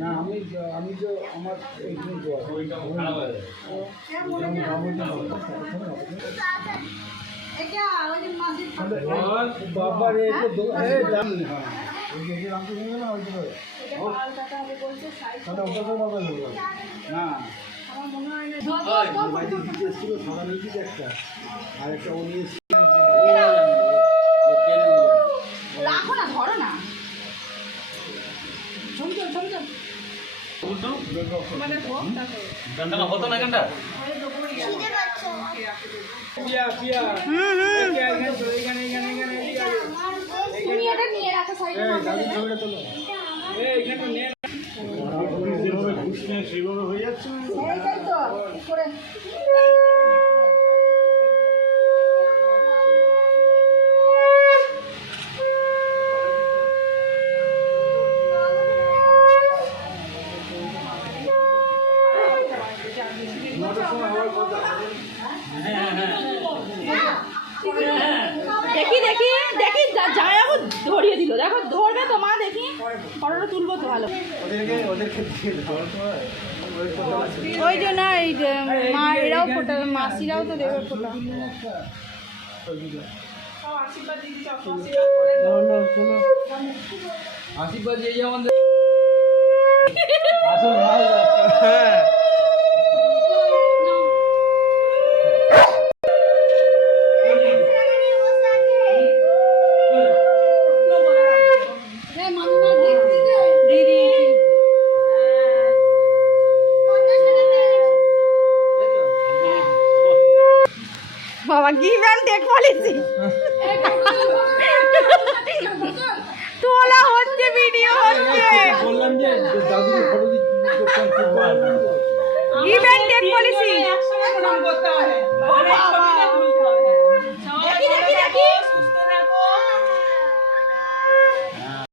না আমি তো আমার বাবা রে দাম না একটা আর একটা ও নিয়েছি রাখো না, ধরো না। হতো না গানটা তুমি এটা নিয়ে রাখো সাইডে। সেইভাবে হয়ে যাচ্ছে এইটাই তো করে দেখি দেখি দেখি যায় এখন ধরিয়ে দিল। দেখো ধরবে তো মা, দেখি ফটোটা তুলবো তো ভালো। ওই যে না এই মা এরাও ফোটা, মাসিরাও তো দেবে ফোটা। আশীর্বাদ দিয়ে আমাদের বাবা গিভ অ্যান্ড টেক পলিসি তোলা হচ্ছে, ভিডিও হচ্ছে। বললাম যে দাদুকে ফটো দিচ্ছি, গিভ অ্যান্ড টেক পলিসি।